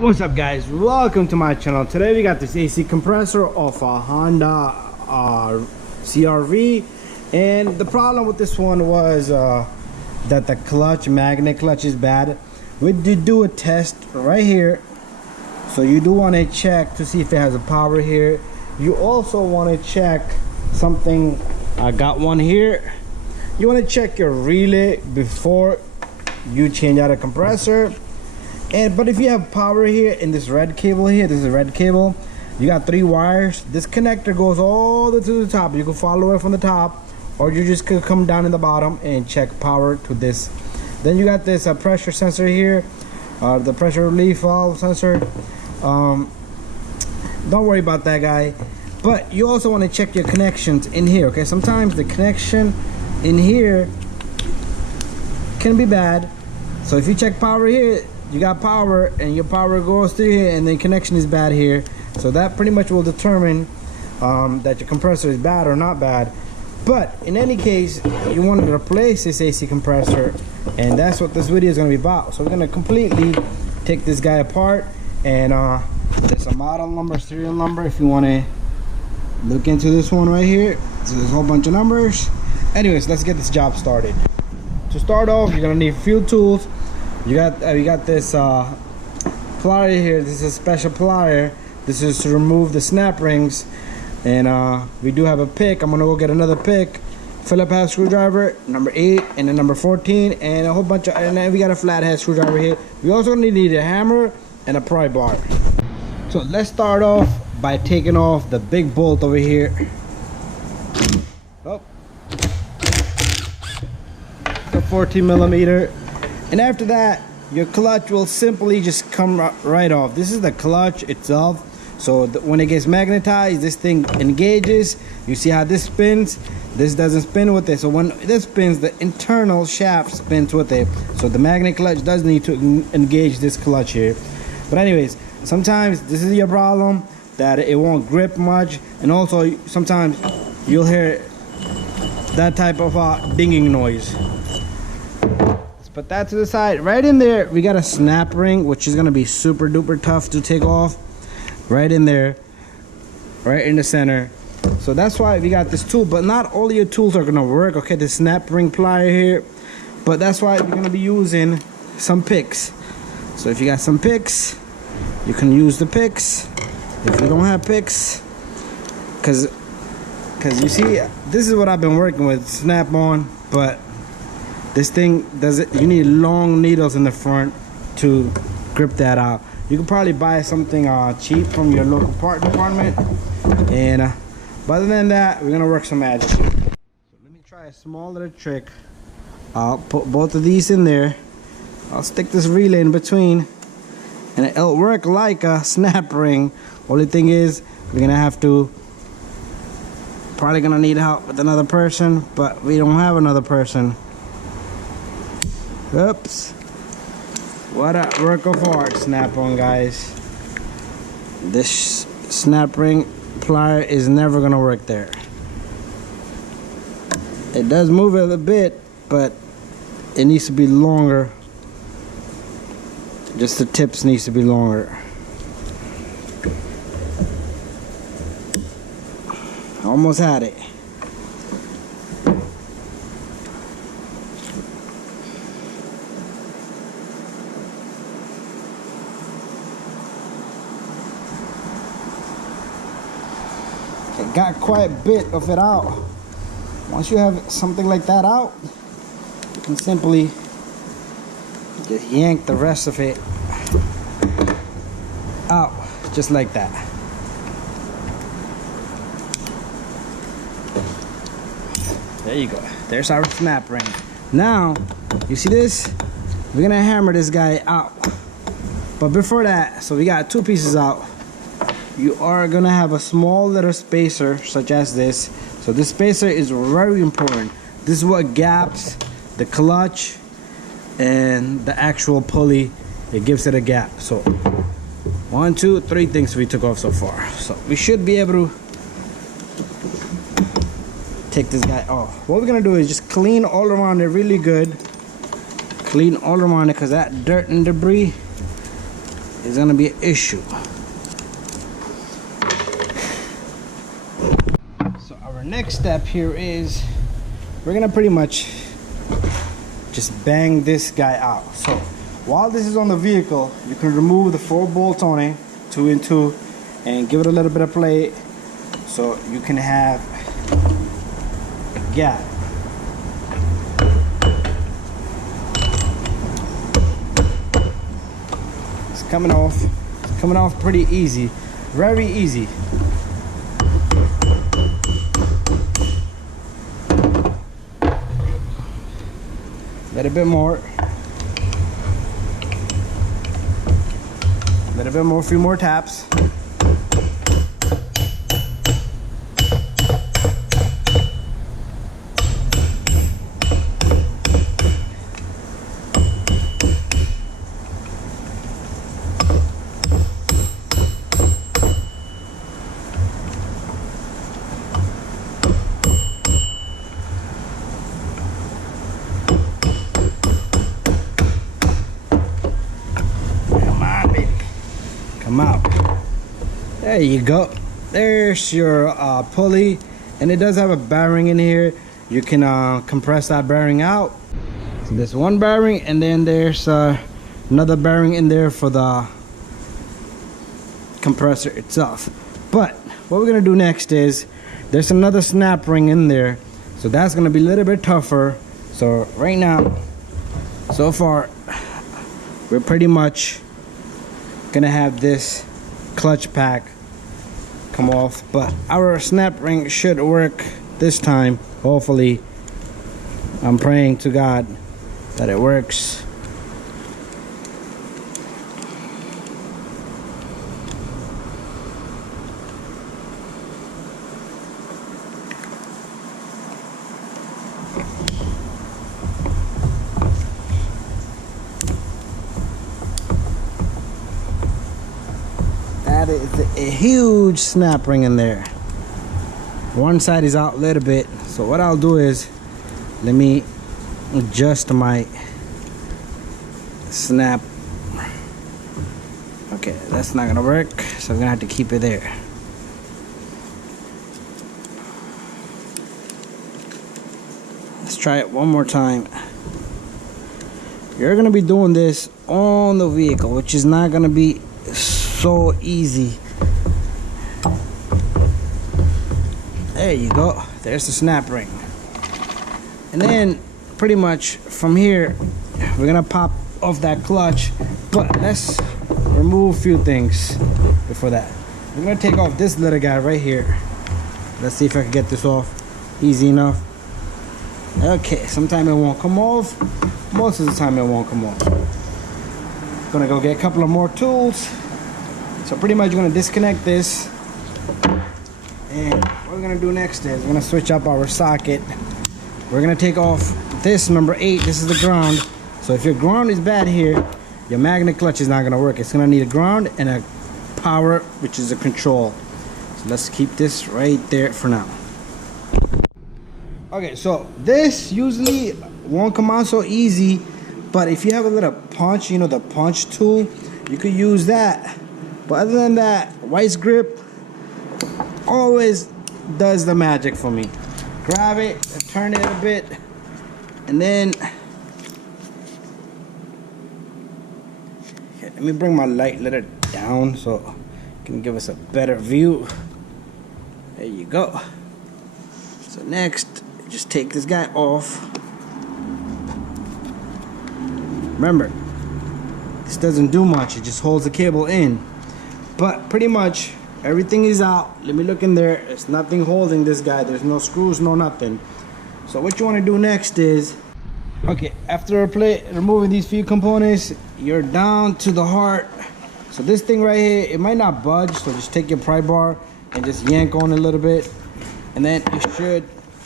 What's up, guys? Welcome to my channel. Today we got this AC compressor of a Honda CRV, and the problem with this one was that the magnet clutch is bad. We did do a test right here, so you do want to check to see if it has a power here. You also want to check something. I got one here. You want to check your relay before you change out a compressor. But if you have power here in this red cable here, this is a red cable, you got 3 wires. This connector goes all the way to the top. You can follow it from the top, or you just could come down in the bottom and check power to this. Then you got this pressure sensor here, the pressure relief valve sensor. Don't worry about that, guy. But you also want to check your connections in here. Okay, sometimes the connection in here can be bad. So if you check power here, you got power and your power goes through here, and then connection is bad here, so that pretty much will determine that your compressor is bad or not bad. But in any case, you want to replace this AC compressor, and that's what this video is going to be about. So we're going to completely take this guy apart, and there's a model number, serial number if you want to look into this one right here. So there's a whole bunch of numbers. Anyways, let's get this job started. To start off, you're going to need a few tools. You got this plier here. This is a special plier. This is to remove the snap rings, and we do have a pick. I'm gonna go get another pick. Phillips head screwdriver number 8 and then number 14, and a whole bunch of, and then we got a flathead screwdriver here. We also need a hammer and a pry bar. So let's start off by taking off the big bolt over here. Oh, the 14 millimeter. And after that, your clutch will simply just come right off. This is the clutch itself. So when it gets magnetized, this thing engages. You see how this spins? This doesn't spin with it. So when this spins, the internal shaft spins with it. So the magnet clutch does need to engage this clutch here. But anyways, sometimes this is your problem, that it won't grip much. And also sometimes you'll hear that type of dinging noise. Put that to the side. Right in there we got a snap ring, which is gonna be super duper tough to take off. Right in there, right in the center. So that's why we got this tool. But not all of your tools are gonna work. Okay, the snap ring plier here, but that's why we're gonna be using some picks. So if you got some picks, you can use the picks. If you don't have picks, because you see, this is what I've been working with, snap on. But this thing doesn't, you need long needles in the front to grip that out. You can probably buy something cheap from your local part department. And but other than that, we're gonna work some magic. So let me try a small little trick. I'll put both of these in there. I'll stick this relay in between, and it'll work like a snap ring. Only thing is, we're gonna have to, probably gonna need help with another person, but we don't have another person. Oops. What a work of art, snap-on, guys. This snap ring plier is never gonna work there. It does move it a bit, but it needs to be longer. Just the tips needs to be longer. Almost had it. It got quite a bit of it out. Once you have something like that out, you can simply just yank the rest of it out, just like that. There you go. There's our snap ring. Now, you see this? We're gonna hammer this guy out. But before that, so we got 2 pieces out. You are gonna have a small little spacer such as this. So this spacer is very important. This is what gaps the clutch and the actual pulley. It gives it a gap. So 1, 2, 3 things we took off so far. So we should be able to take this guy off. What we're gonna do is just clean all around it really good. Clean all around it, because that dirt and debris is gonna be an issue. So our next step here is we're gonna pretty much just bang this guy out. So while this is on the vehicle, you can remove the 4 bolts on it, 2 and 2, and give it a little bit of play so you can have a gap. It's coming off pretty easy, very easy. A little bit more. A little bit more, a few more taps. Come out. There you go. There's your pulley, and it does have a bearing in here. You can compress that bearing out. So there's one bearing, and then there's another bearing in there for the compressor itself. But what we're gonna do next is there's another snap ring in there, so that's gonna be a little bit tougher. So right now, so far, we're pretty much gonna have this clutch pack come off, but our snap ring should work this time. Hopefully, I'm praying to God that it works. That is a huge snap ring in there. One side is out a little bit, so what I'll do is let me adjust my snap. Okay, that's not gonna work, so I'm gonna have to keep it there. Let's try it one more time. You're gonna be doing this on the vehicle, which is not gonna be so easy. There you go. There's the snap ring. And then pretty much from here we're gonna pop off that clutch, but let's remove a few things before that. I'm gonna take off this little guy right here. Let's see if I can get this off easy enough. Okay, sometime it won't come off. Most of the time it won't come off. Gonna go get a couple of more tools. So pretty much you're gonna disconnect this, and what we're gonna do next is we're gonna switch up our socket. We're gonna take off this number 8. This is the ground. So if your ground is bad here, your magnet clutch is not gonna work. It's gonna need a ground and a power, which is a control. So let's keep this right there for now. Okay, so this usually won't come out so easy, but if you have a little punch, you know, the punch tool, you could use that. But other than that, vice grip always does the magic for me. Grab it, turn it a bit, and then okay, let me bring my light a little down so it can give us a better view. There you go. So next, just take this guy off. Remember, this doesn't do much, it just holds the cable in. But pretty much everything is out. Let me look in there. There's nothing holding this guy. There's no screws, no nothing. So what you want to do next is, okay, after removing these few components, you're down to the heart. So this thing right here, it might not budge, so just take your pry bar and just yank on a little bit, and then it should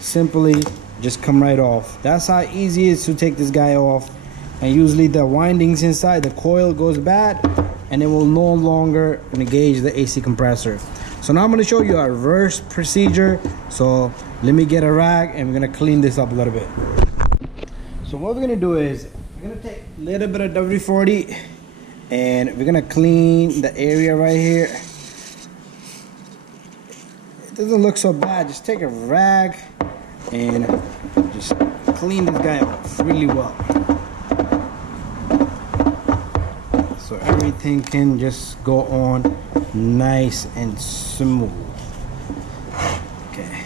simply just come right off. That's how easy it is to take this guy off. And usually the windings inside, the coil goes bad, and it will no longer engage the AC compressor. So now I'm going to show you a reverse procedure. So let me get a rag and we're going to clean this up a little bit. So what we're going to do is we're going to take a little bit of WD-40 and we're gonna clean the area right here. It doesn't look so bad. Just take a rag and just clean this guy off really well, so everything can just go on nice and smooth. Okay,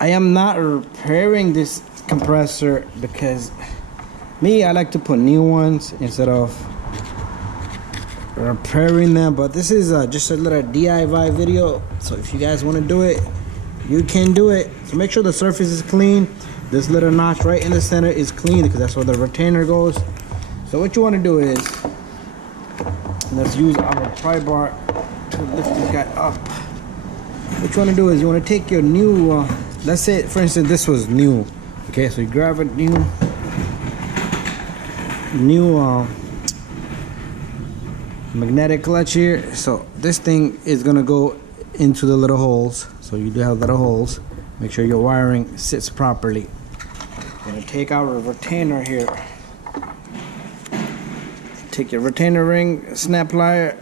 I am not repairing this compressor because I like to put new ones instead of repairing them, but this is just a little DIY video, so if you guys want to do it, you can do it. So make sure the surface is clean. This little notch right in the center is clean because that's where the retainer goes. So what you want to do is, let's use our pry bar to lift this guy up. What you want to do is you want to take your new let's say for instance this was new. Okay, so you grab a new magnetic clutch here. So this thing is gonna go into the little holes, so you do have little holes. Make sure your wiring sits properly. We're gonna take our retainer here, take your retainer ring, snap ring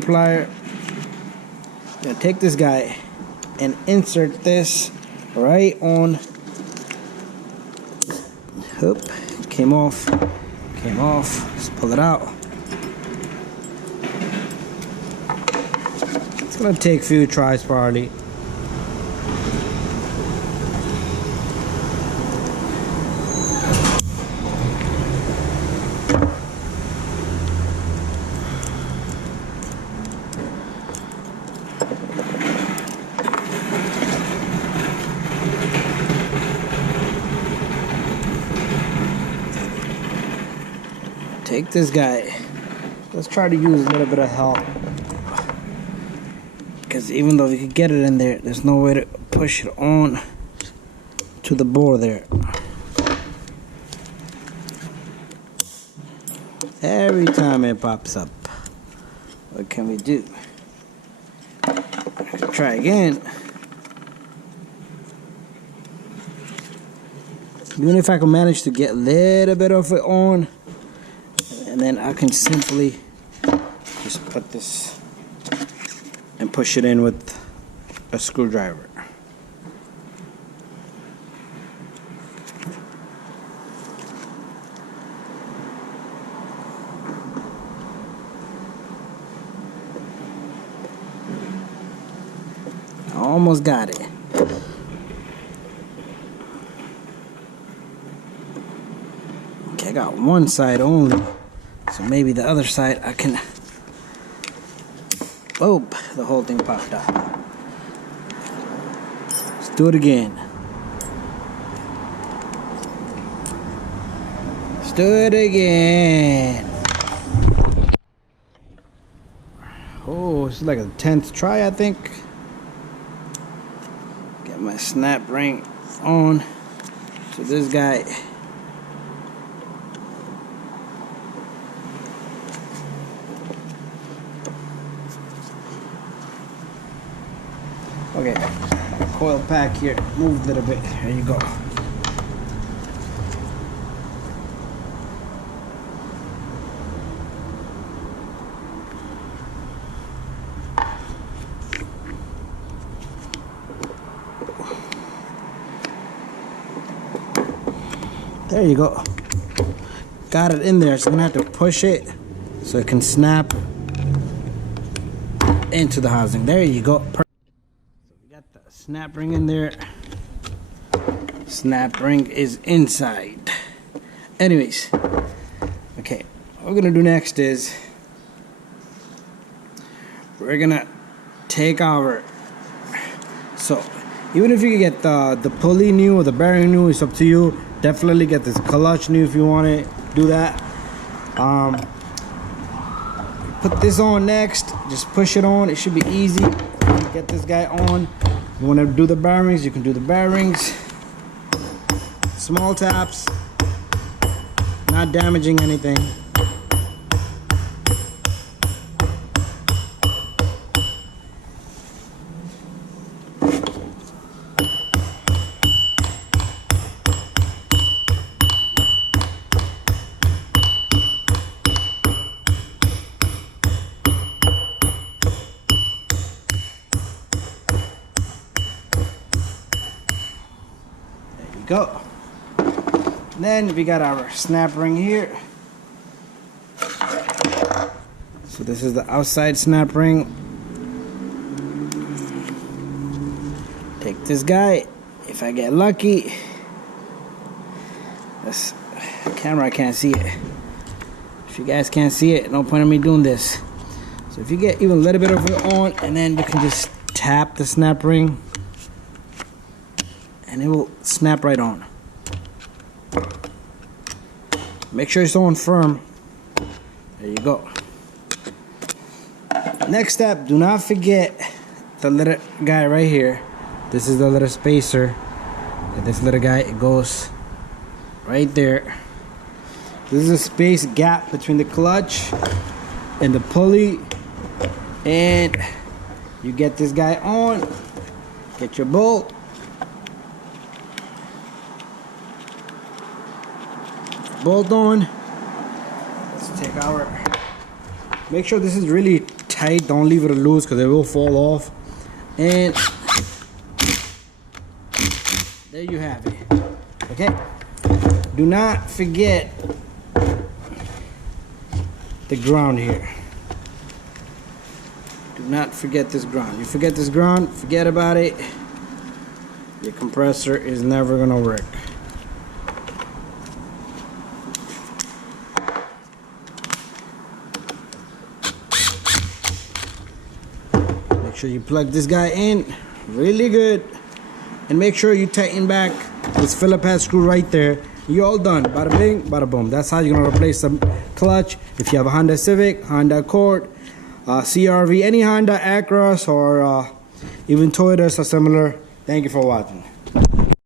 plier. You're gonna take this guy and insert this right on. Oop, came off. Let's pull it out. It's gonna take a few tries probably. Take this guy. Let's try to use a little bit of help, because even though you can get it in there, there's no way to push it on to the bore there. Every time it pops up. What can we do? Try again. Even if I can manage to get a little bit of it on, and then I can simply just put this and push it in with a screwdriver. I almost got it. Okay, I got one side only. So maybe the other side I can. Oh, the whole thing popped out. Let's do it again. Let's do it again. Oh, this is like a 10th try, I think. Get my snap ring on. So this guy. Okay, coil pack here, move a little bit. There you go. There you go. Got it in there, so I'm gonna have to push it so it can snap into the housing. There you go. Snap ring in there. Snap ring is inside. Anyways, okay, what we're gonna do next is we're gonna take our, so even if you get the pulley new or the bearing new, it's up to you. Definitely get this clutch new if you want to do that. Put this on next, just push it on. It should be easy. Get this guy on. You want to do the bearings, you can do the bearings. Small taps, not damaging anything. go. Then we got our snap ring here. So this is the outside snap ring. Take this guy. If I get lucky, this camera I can't see it. If you guys can't see it, no point in me doing this. So if you get even a little bit of it on, and then you can just tap the snap ring, and it will snap right on. Make sure it's on firm. There you go. Next step, do not forget the little guy right here. This is the little spacer. And this little guy, it goes right there. This is a space gap between the clutch and the pulley. And you get this guy on. Get your bolt. Bolt on. Let's take our... Make sure this is really tight. Don't leave it loose because it will fall off. And there you have it. Okay. Do not forget the ground here. Do not forget this ground. You forget this ground, forget about it. Your compressor is never gonna work. Make sure you plug this guy in really good, and make sure you tighten back this Phillips head screw right there. You're all done. Bada bing, bada boom. That's how you're gonna replace the clutch. If you have a Honda Civic, Honda Accord, CRV, any Honda Acros, or even Toyotas are similar. Thank you for watching.